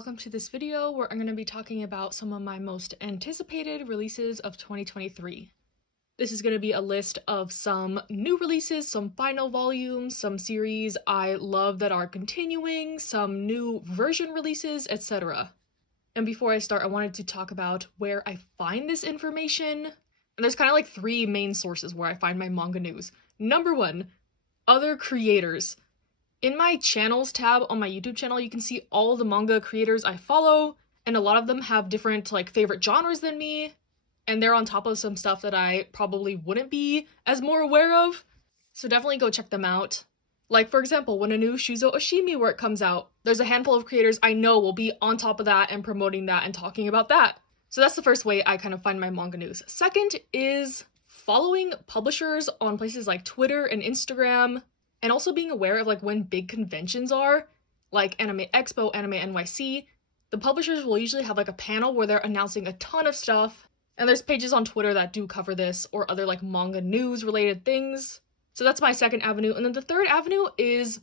welcome to this video where I'm going to be talking about some of my most anticipated releases of 2023. This is going to be a list of some new releases, some final volumes, some series I love that are continuing, some new version releases, etc. And before I start, I wanted to talk about where I find this information. And there's kind of like three main sources where I find my manga news. Number one, other creators. In my channels tab on my YouTube channel, you can see all the manga creators I follow, and a lot of them have different favorite genres than me, and they're on top of some stuff that I probably wouldn't be as more aware of, so definitely go check them out. Like, for example, when a new Shuzo Oshimi work comes out, there's a handful of creators I know will be on top of that and promoting that and talking about that. So that's the first way I kind of find my manga news. Second is following publishers on places like Twitter and Instagram, and also being aware of when big conventions are, like Anime Expo, Anime NYC. The publishers will usually have a panel where they're announcing a ton of stuff, and there's pages on Twitter that do cover this or other manga news related things. So that's my second avenue. And then the third avenue is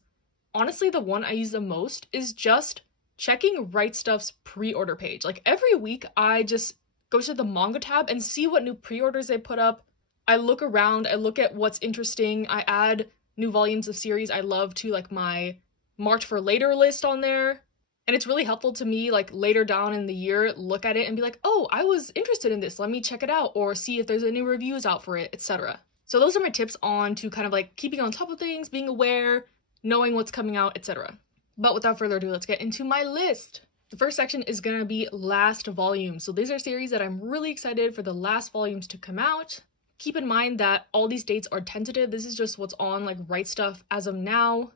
honestly the one I use the most, is just checking Right Stuf's pre-order page. Every week I just go to the manga tab and see what new pre-orders they put up. I look around, I look at what's interesting, I add new volumes of series I love to my March for later list on there. And it's really helpful to me later down in the year, look at it and be like, oh, I was interested in this, let me check it out, or see if there's any reviews out for it, etc. So those are my tips on to kind of keeping on top of things, being aware, knowing what's coming out, etc. But without further ado, let's get into my list. The first section is gonna be last volume. So these are series that I'm really excited for the last volumes to come out. Keep in mind that all these dates are tentative. This is just what's on Right Stuf as of now,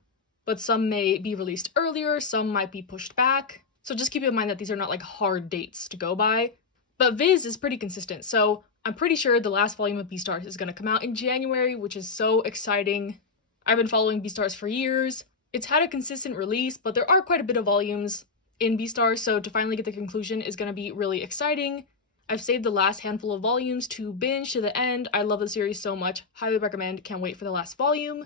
but some may be released earlier, some might be pushed back. So just keep in mind that these are not hard dates to go by. But Viz is pretty consistent, so I'm pretty sure the last volume of Beastars is going to come out in January, which is so exciting. I've been following Beastars for years. It's had a consistent release, but there are quite a bit of volumes in Beastars, so to finally get the conclusion is going to be really exciting. I've saved the last handful of volumes to binge to the end. I love the series so much. Highly recommend. Can't wait for the last volume.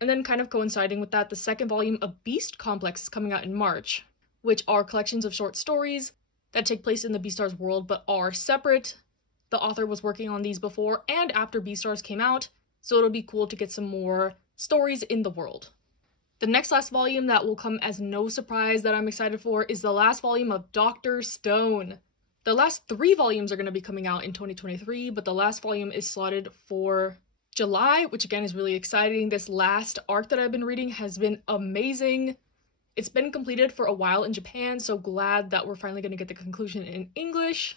And then kind of coinciding with that, the second volume of Beast Complex is coming out in March, which are collections of short stories that take place in the Beastars world but are separate. The author was working on these before and after Beastars came out, so it'll be cool to get some more stories in the world. The last volume that will come as no surprise that I'm excited for is the last volume of Dr. Stone. The last 3 volumes are going to be coming out in 2023, but the last volume is slotted for July, which again is really exciting. This last arc that I've been reading has been amazing. It's been completed for a while in Japan, so glad that we're finally going to get the conclusion in English.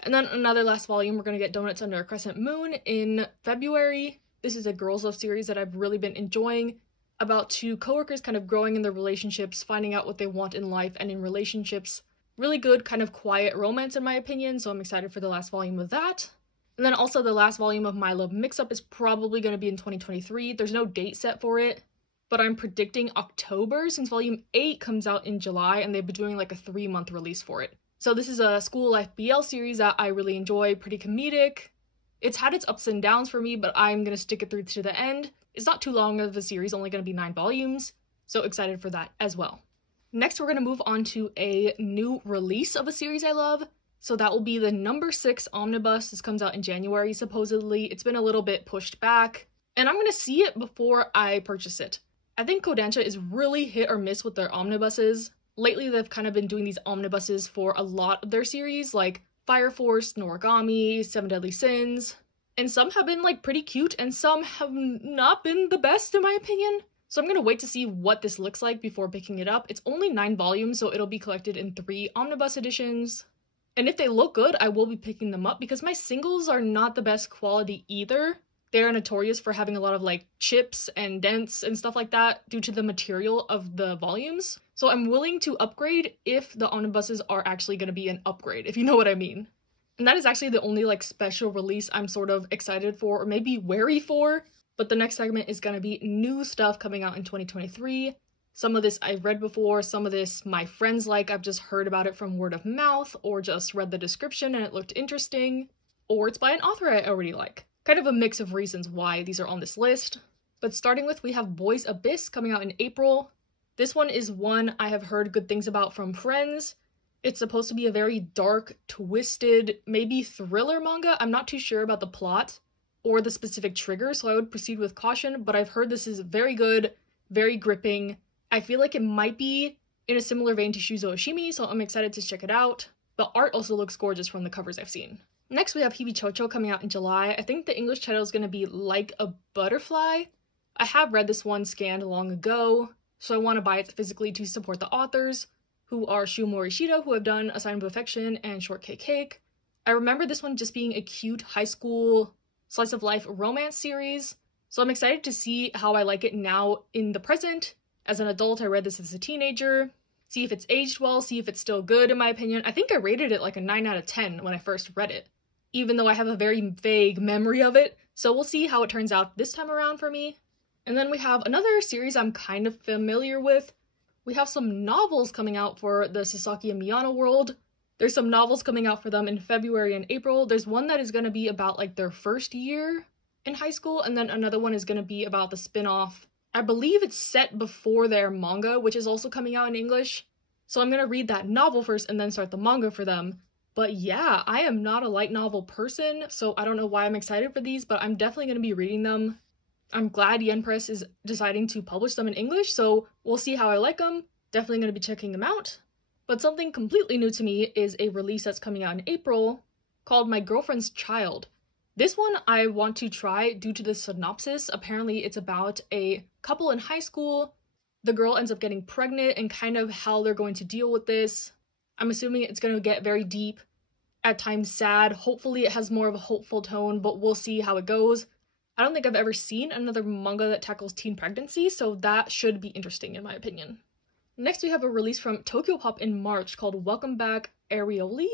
And then another last volume, we're going to get Donuts Under a Crescent Moon in February. This is a girls' love series that I've really been enjoying, about 2 coworkers kind of growing in their relationships, finding out what they want in life and in relationships. Really good, kind of quiet romance in my opinion, so I'm excited for the last volume of that. And then also the last volume of My Love Mix-Up is probably going to be in 2023. There's no date set for it, but I'm predicting October since volume 8 comes out in July and they've been doing a 3-month release for it. So this is a school life BL series that I really enjoy, pretty comedic. It's had its ups and downs for me, but I'm going to stick it through to the end. It's not too long of a series, only going to be 9 volumes, so excited for that as well. Next, we're going to move on to a new release of a series I love. So that will be the number 6 Omnibus. This comes out in January, supposedly. It's been a little bit pushed back, and I'm going to see it before I purchase it. I think Kodansha is really hit or miss with their omnibuses. Lately, they've kind of been doing these omnibuses for a lot of their series, like Fire Force, Noragami, 7 Deadly Sins. And some have been pretty cute, and some have not been the best in my opinion. So I'm going to wait to see what this looks like before picking it up. It's only 9 volumes, so it'll be collected in 3 omnibus editions. And if they look good, I will be picking them up because my singles are not the best quality either. They are notorious for having a lot of chips and dents and stuff like that due to the material of the volumes. So I'm willing to upgrade if the omnibuses are actually going to be an upgrade, if you know what I mean. And that is actually the only special release I'm sort of excited for or maybe wary for. But the next segment is going to be new stuff coming out in 2023. Some of this I've read before, some of this my friends like, I've just heard about it from word of mouth, or just read the description and it looked interesting, or it's by an author I already like. Kind of a mix of reasons why these are on this list. But starting with, we have Boys Abyss coming out in April. This one is one I have heard good things about from friends. It's supposed to be a very dark, twisted, maybe thriller manga. I'm not too sure about the plot or the specific trigger, so I would proceed with caution, but I've heard this is very good, very gripping. I feel like it might be in a similar vein to Shuzo Oshimi, so I'm excited to check it out. The art also looks gorgeous from the covers I've seen. Next we have Hibichocho coming out in July. I think the English title is going to be Like a Butterfly. I have read this one scanned long ago, so I want to buy it physically to support the authors, who are Shu Morishita, who have done A Sign of Affection and Shortcake Cake. I remember this one just being a cute high school slice of life romance series, so I'm excited to see how I like it now in the present. As an adult, I read this as a teenager. See if it's aged well, see if it's still good in my opinion. I think I rated it like a 9 out of 10 when I first read it, even though I have a very vague memory of it, so we'll see how it turns out this time around for me. And then we have another series I'm kind of familiar with. We have some novels coming out for the Sasaki and Miyano world. There's some novels coming out for them in February and April. There's one that is going to be about like their first year in high school, and then another one is going to be about the spin-off. I believe it's set before their manga, which is also coming out in English. So I'm going to read that novel first and then start the manga for them. But yeah, I am not a light novel person, so I don't know why I'm excited for these, but I'm definitely going to be reading them. I'm glad Yen Press is deciding to publish them in English, so we'll see how I like them. Definitely going to be checking them out. But something completely new to me is a release that's coming out in April called My Girlfriend's Child. This one I want to try due to the synopsis. Apparently it's about a couple in high school. The girl ends up getting pregnant and kind of how they're going to deal with this. I'm assuming it's going to get very deep, at times sad. Hopefully it has more of a hopeful tone, but we'll see how it goes. I don't think I've ever seen another manga that tackles teen pregnancy, so that should be interesting in my opinion. Next we have a release from Tokyopop in March called Welcome Back Areoli?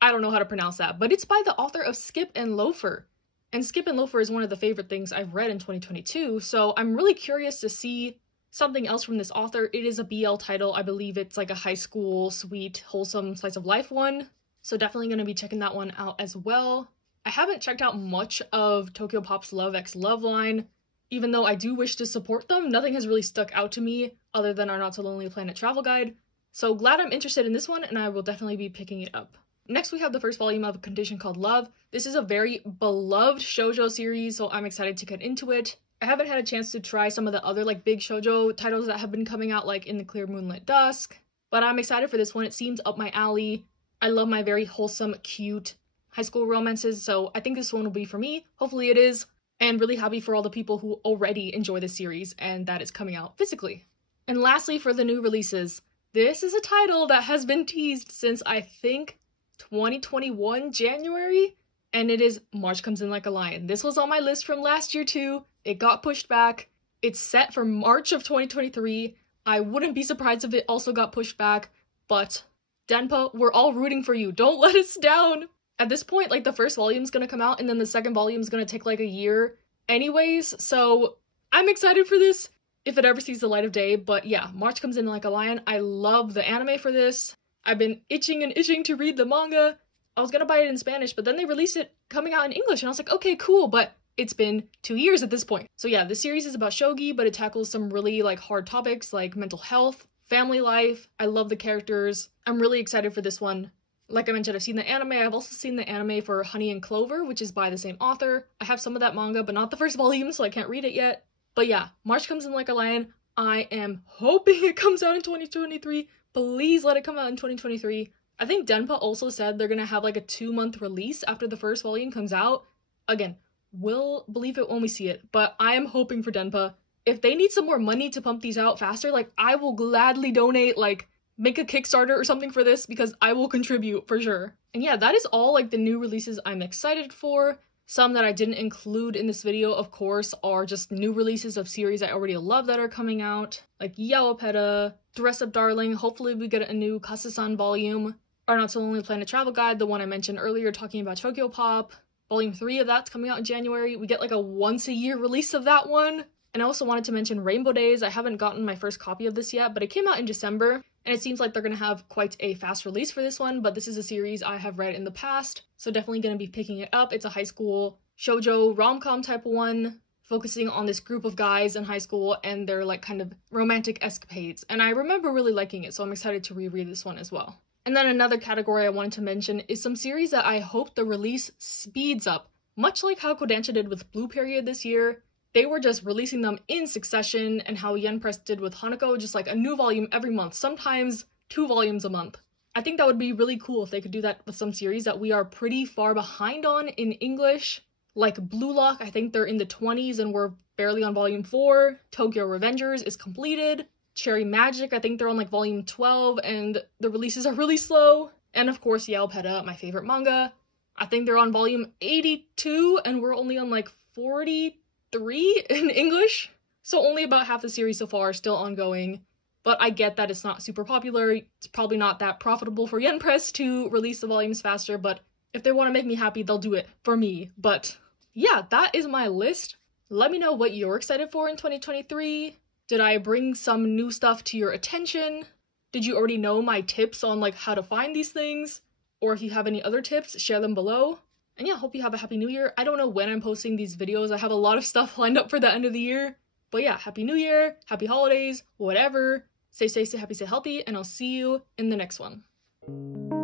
I don't know how to pronounce that, but it's by the author of Skip and Loafer. And Skip and Loafer is one of the favorite things I've read in 2022, so I'm really curious to see something else from this author. It is a BL title. I believe it's like a high school, sweet, wholesome slice of life one, so definitely going to be checking that one out as well. I haven't checked out much of Tokyopop's Love x Love line. Even though I do wish to support them, nothing has really stuck out to me other than our Not So Lonely Planet travel guide. So glad I'm interested in this one, and I will definitely be picking it up. Next we have the first volume of A Condition Called Love. This is a very beloved shoujo series, so I'm excited to get into it. I haven't had a chance to try some of the other like big shoujo titles that have been coming out like In the Clear Moonlit Dusk, but I'm excited for this one. It seems up my alley. I love my very wholesome, cute high school romances, so I think this one will be for me. Hopefully it is. And really happy for all the people who already enjoy this series and that it's coming out physically. And lastly, for the new releases, this is a title that has been teased since I think 2021 January, and it is March Comes in Like a Lion. This was on my list from last year too. It got pushed back. It's set for March of 2023. I wouldn't be surprised if it also got pushed back, but Denpa, we're all rooting for you. Don't let us down. At this point, like, the first volume's gonna come out and then the second volume's gonna take like a year anyways, so I'm excited for this if it ever sees the light of day. But yeah, March Comes in Like a Lion. I love the anime for this. I've been itching to read the manga. I was gonna buy it in Spanish, but then they released it coming out in English and I was like, okay, cool, but it's been 2 years at this point. So yeah, this series is about shogi, but it tackles some really like hard topics like mental health, family life. I love the characters. I'm really excited for this one. Like I mentioned, I've seen the anime. I've also seen the anime for Honey and Clover, which is by the same author. I have some of that manga, but not the first volume, so I can't read it yet. But yeah, March Comes in Like a Lion. I am hoping it comes out in 2023. Please let it come out in 2023. I think Denpa also said they're gonna have like a 2-month release after the first volume comes out. Again, we'll believe it when we see it, but I am hoping for Denpa. If they need some more money to pump these out faster, like, I will gladly donate, like, make a Kickstarter or something for this because I will contribute for sure. And yeah, that is all like the new releases I'm excited for. Some that I didn't include in this video, of course, are just new releases of series I already love that are coming out, like Yaopeta, Dress Up Darling. Hopefully we get a new Kasa-san volume. Our Not So Lonely Planet travel guide, the one I mentioned earlier talking about Tokyopop. Volume 3 of that's coming out in January. We get like a once-a-year release of that one. And I also wanted to mention Rainbow Days. I haven't gotten my first copy of this yet, but it came out in December. And it seems like they're going to have quite a fast release for this one, but this is a series I have read in the past, so definitely going to be picking it up. It's a high school shoujo rom-com type one, focusing on this group of guys in high school and their like kind of romantic escapades. And I remember really liking it, so I'm excited to reread this one as well. And then another category I wanted to mention is some series that I hope the release speeds up. Much like how Kodansha did with Blue Period this year, they were just releasing them in succession, and how Yen Press did with Hanako, just like a new volume every month, sometimes 2 volumes a month. I think that would be really cool if they could do that with some series that we are pretty far behind on in English. Like Blue Lock, I think they're in the 20s and we're barely on volume 4. Tokyo Revengers is completed. Cherry Magic, I think they're on like volume 12 and the releases are really slow. And of course, Yaopeta, my favorite manga. I think they're on volume 82 and we're only on like 43 in English. So only about half the series so far, still ongoing. But I get that it's not super popular. It's probably not that profitable for Yen Press to release the volumes faster, but if they want to make me happy, they'll do it for me. But yeah, that is my list. Let me know what you're excited for in 2023. Did I bring some new stuff to your attention? Did you already know my tips on like how to find these things? Or if you have any other tips, share them below. And yeah, hope you have a happy new year. I don't know when I'm posting these videos. I have a lot of stuff lined up for the end of the year. But yeah, happy new year, happy holidays, whatever. Stay safe, stay happy, stay healthy, and I'll see you in the next one.